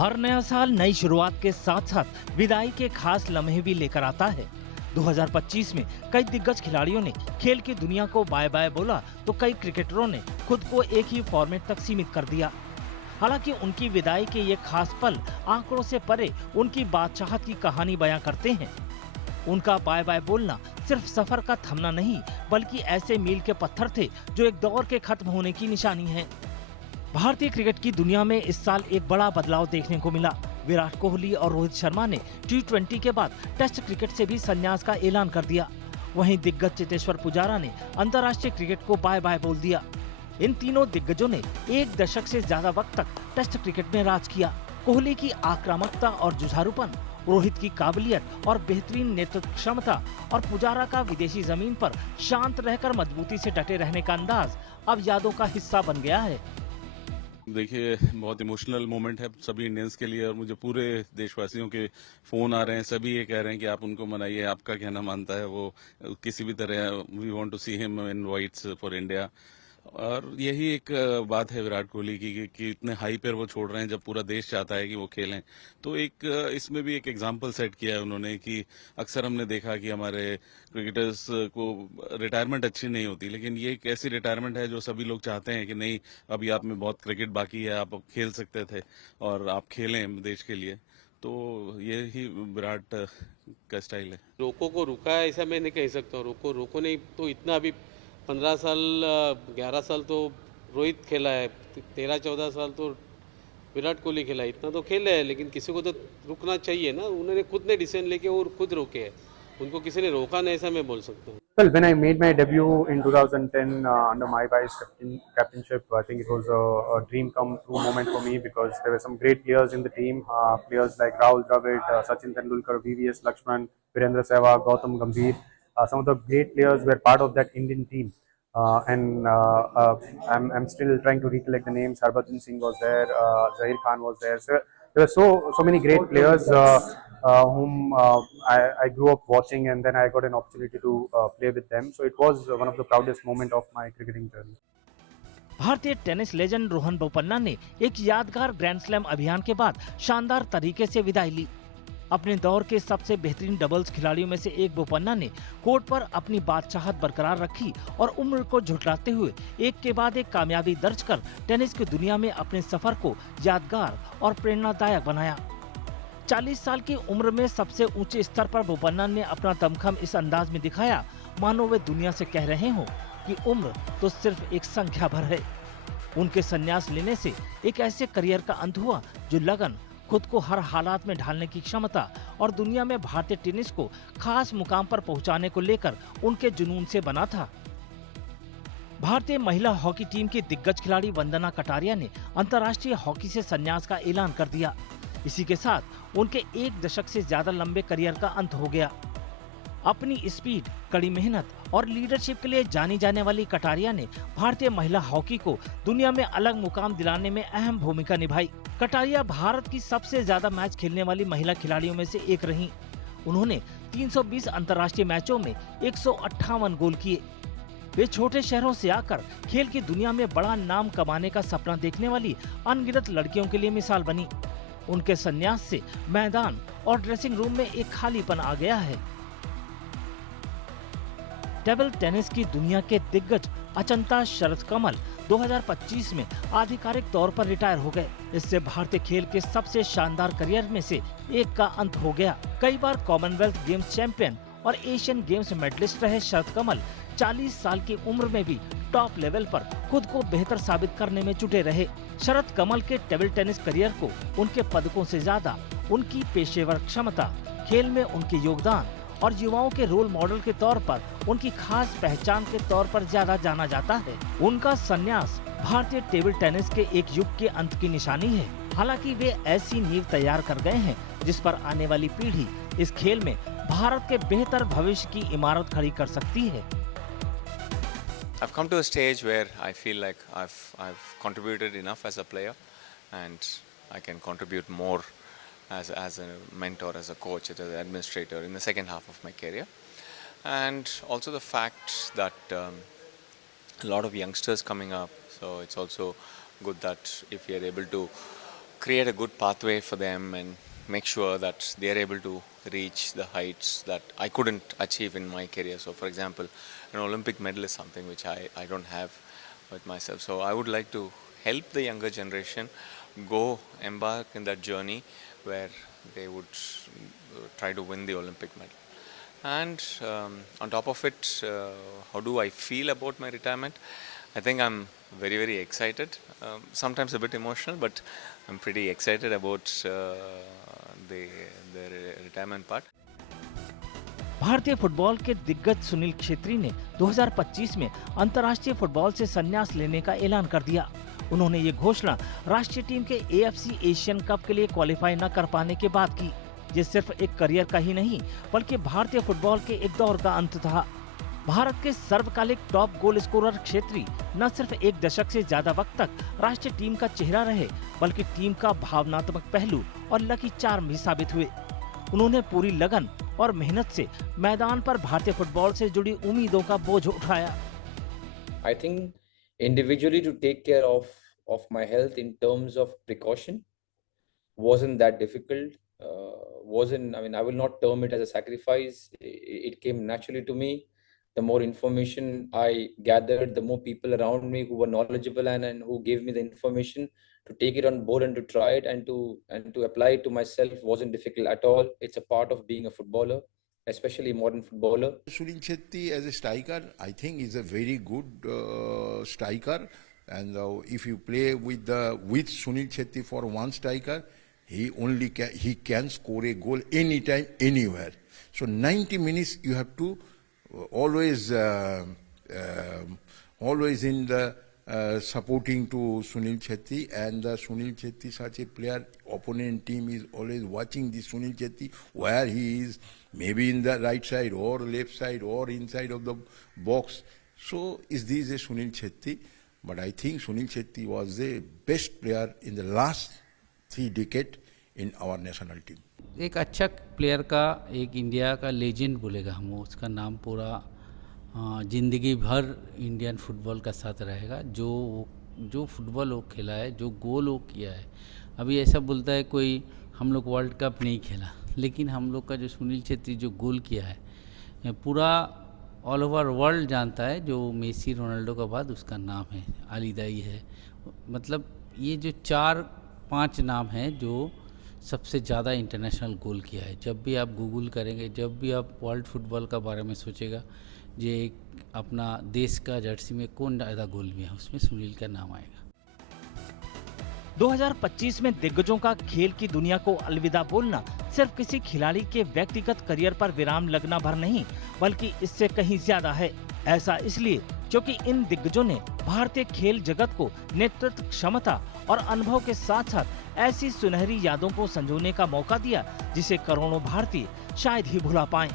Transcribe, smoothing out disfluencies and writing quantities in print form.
हर नया साल नई शुरुआत के साथ साथ विदाई के खास लम्हे भी लेकर आता है। 2025 में कई दिग्गज खिलाड़ियों ने खेल की दुनिया को बाय बाय बोला, तो कई क्रिकेटरों ने खुद को एक ही फॉर्मेट तक सीमित कर दिया। हालांकि उनकी विदाई के ये खास पल आंकड़ों से परे उनकी बादशाहत की कहानी बयां करते हैं। उनका बाय बाय बोलना सिर्फ सफर का थमना नहीं, बल्कि ऐसे मील के पत्थर थे जो एक दौर के खत्म होने की निशानी है। भारतीय क्रिकेट की दुनिया में इस साल एक बड़ा बदलाव देखने को मिला। विराट कोहली और रोहित शर्मा ने T20 के बाद टेस्ट क्रिकेट से भी संन्यास का ऐलान कर दिया। वहीं दिग्गज चेतेश्वर पुजारा ने अंतर्राष्ट्रीय क्रिकेट को बाय बाय बोल दिया। इन तीनों दिग्गजों ने एक दशक से ज्यादा वक्त तक टेस्ट क्रिकेट में राज किया। कोहली की आक्रामकता और जुझारूपन, रोहित की काबिलियत और बेहतरीन नेतृत्व क्षमता और पुजारा का विदेशी जमीन पर शांत रहकर मजबूती से डटे रहने का अंदाज अब यादों का हिस्सा बन गया है। देखिए, बहुत इमोशनल मोमेंट है सभी इंडियंस के लिए और मुझे पूरे देशवासियों के फोन आ रहे हैं। सभी ये कह रहे हैं कि आप उनको मनाइए, आपका कहना मानता है वो किसी भी तरह। We want to see him in whites for India. और यही एक बात है विराट कोहली की कि इतने हाई पर वो छोड़ रहे हैं जब पूरा देश चाहता है कि वो खेलें। तो एक इसमें भी एक एग्जाम्पल सेट किया है उन्होंने कि अक्सर हमने देखा कि हमारे क्रिकेटर्स को रिटायरमेंट अच्छी नहीं होती, लेकिन ये एक ऐसी रिटायरमेंट है जो सभी लोग चाहते हैं कि नहीं, अभी आप में बहुत क्रिकेट बाकी है, आप खेल सकते थे और आप खेलें देश के लिए। तो ये ही विराट का स्टाइल है। रोको को रुका है ऐसा मैं नहीं कह सकता हूँ। रोको नहीं तो इतना अभी 15 साल 11 साल तो रोहित खेला है, 13-14 साल तो विराट कोहली खेला है। इतना तो खेला है, लेकिन किसी को तो रुकना चाहिए ना। उन्होंने खुद ने डिसीजन लेके और खुद रोके है, उनको किसी ने रोका नहीं, ऐसा मैं बोल सकता हूँ। Well, when I made my debut in 2010 under my vice captainship, I think it was a dream come true moment for me because there were some great players in the team, players like Rahul Dravid, Sachin Tendulkar, VVS Lakshman, Virendra Sehwag, Gautam Gambhir. Some of the great players were part of that Indian team. I'm still trying to recollect the names. Harbhajan Singh was there, Zahir Khan was there. So there were so many great players whom I grew up watching, and then I got an opportunity to play with them. So it was one of the proudest moment of my cricketing journey. भारतीय tennis legend Rohan Bopanna ने एक यादगार grand slam अभियान के बाद शानदार तरीके से विदाई ली। अपने दौर के सबसे बेहतरीन डबल्स खिलाड़ियों में से एक बोपन्ना ने कोर्ट पर अपनी बादशाहत बरकरार रखी और उम्र को झुठलाते हुए एक के बाद एक कामयाबी दर्ज कर टेनिस की दुनिया में अपने सफर को यादगार और प्रेरणादायक बनाया। 40 साल की उम्र में सबसे ऊंचे स्तर पर बोपन्ना ने अपना दमखम इस अंदाज में दिखाया, मानो वे दुनिया से कह रहे हों कि उम्र तो सिर्फ एक संख्या भर है। उनके संन्यास लेने से एक ऐसे करियर का अंत हुआ जो लगन, खुद को हर हालात में ढालने की क्षमता और दुनिया में भारतीय टेनिस को खास मुकाम पर पहुंचाने को लेकर उनके जुनून से बना था। भारतीय महिला हॉकी टीम की दिग्गज खिलाड़ी वंदना कटारिया ने अंतर्राष्ट्रीय हॉकी से संन्यास का ऐलान कर दिया। इसी के साथ उनके एक दशक से ज्यादा लंबे करियर का अंत हो गया। अपनी स्पीड, कड़ी मेहनत और लीडरशिप के लिए जानी जाने वाली कटारिया ने भारतीय महिला हॉकी को दुनिया में अलग मुकाम दिलाने में अहम भूमिका निभाई। कटारिया भारत की सबसे ज्यादा मैच खेलने वाली महिला खिलाड़ियों में से एक रहीं। उन्होंने 320 अंतर्राष्ट्रीय मैचों में 158 गोल किए। वे छोटे शहरों से आकर खेल की दुनिया में बड़ा नाम कमाने का सपना देखने वाली अनगिनत लड़कियों के लिए मिसाल बनी। उनके संन्यास से मैदान और ड्रेसिंग रूम में एक खालीपन आ गया है। टेबल टेनिस की दुनिया के दिग्गज अचंता शरद कमल 2025 में आधिकारिक तौर पर रिटायर हो गए। इससे भारतीय खेल के सबसे शानदार करियर में से एक का अंत हो गया। कई बार कॉमनवेल्थ गेम्स चैंपियन और एशियन गेम्स मेडलिस्ट रहे शरद कमल 40 साल की उम्र में भी टॉप लेवल पर खुद को बेहतर साबित करने में जुटे रहे। शरद कमल के टेबल टेनिस करियर को उनके पदकों से ज्यादा उनकी पेशेवर क्षमता, खेल में उनके योगदान और युवाओं के रोल मॉडल के तौर पर उनकी खास पहचान के तौर पर ज्यादा जाना जाता है। उनका संन्यास भारतीय टेबल टेनिस के एक युग के अंत की निशानी है। हालांकि वे ऐसी नींव तैयार कर गए हैं जिस पर आने वाली पीढ़ी इस खेल में भारत के बेहतर भविष्य की इमारत खड़ी कर सकती है। I've come to a stage where I feel like I've contributed enough as a player, and I can contribute more as a mentor, as a coach, as an administrator in the second half of my career. And also the fact that a lot of youngsters coming up, so it's also good that if we are able to create a good pathway for them and make sure that they are able to reach the heights that I couldn't achieve in my career. So for example, an Olympic medal is something which I don't have with myself. So I would like to help the younger generation go embark in that journey where they would try to win the Olympic medal. And on top of it, how do I feel about my retirement? I think I'm very, very excited. Sometimes a bit emotional, but I'm pretty excited about the retirement part. भारतीय football के दिग्गज सुनील छेत्री ने 2025 में अंतर्राष्ट्रीय football से संन्यास लेने का ऐलान कर दिया। उन्होंने ये घोषणा राष्ट्रीय टीम के AFC एशियन कप के लिए क्वालिफाई न कर पाने के बाद की। ये सिर्फ एक करियर का ही नहीं, बल्कि भारतीय फुटबॉल के एक दौर का अंत था। भारत के सर्वकालिक टॉप गोल स्कोरर छेत्री न सिर्फ एक दशक से ज्यादा वक्त तक राष्ट्रीय टीम का चेहरा रहे, बल्कि टीम का भावनात्मक पहलू और लकी चार्म भी साबित हुए। उन्होंने पूरी लगन और मेहनत से मैदान पर भारतीय फुटबॉल से जुड़ी उम्मीदों का बोझ उठाया। I think individually to take care of my health in terms of precaution wasn't that difficult. I will not term it as a sacrifice. It came naturally to me. The more information I gathered, the more people around me who were knowledgeable and who gave me the information to take it on board and to try it and to apply it to myself wasn't difficult at all. It's a part of being a footballer, especially a modern footballer. Sunil Chhetri as a striker, I think is a very good striker. And if you play with Sunil Chhetri for one striker, he can score a goal anytime, anywhere. So 90 minutes you have to always in the supporting to Sunil Chhetri, and Sunil Chhetri, such a player, opponent team is always watching this Sunil Chhetri where he is, maybe in the right side or left side or inside of the box. So is this a Sunil Chhetri? But I think Sunil Chhetri was the best player in the last 3 decades in our national team. एक अच्छा player का, एक India का legend बोलेगा हम, उसका नाम पूरा ज़िंदगी भर इंडियन फुटबॉल का साथ रहेगा। जो फुटबॉल वो खेला है, जो गोल वो किया है। अभी ऐसा बोलता है कोई हम लोग वर्ल्ड कप नहीं खेला, लेकिन हम लोग का जो सुनील छेत्री जो गोल किया है पूरा ऑल ओवर वर्ल्ड जानता है। जो मेसी रोनाल्डो का बाद उसका नाम है, अली दाई है। मतलब ये जो 4-5 नाम हैं जो सबसे ज़्यादा इंटरनेशनल गोल किया है। जब भी आप गूगल करेंगे, जब भी आप वर्ल्ड फुटबॉल का बारे में सोचेगा, ये अपना देश का जर्सी में कौन ज़्यादा गोल में है, उसमें सुनील का नाम आएगा। 2025 में दिग्गजों का खेल की दुनिया को अलविदा बोलना सिर्फ किसी खिलाड़ी के व्यक्तिगत करियर पर विराम लगना भर नहीं, बल्कि इससे कहीं ज्यादा है। ऐसा इसलिए क्योंकि इन दिग्गजों ने भारतीय खेल जगत को नेतृत्व क्षमता और अनुभव के साथ साथ ऐसी सुनहरी यादों को संजोने का मौका दिया जिसे करोड़ों भारतीय शायद ही भुला पाएं।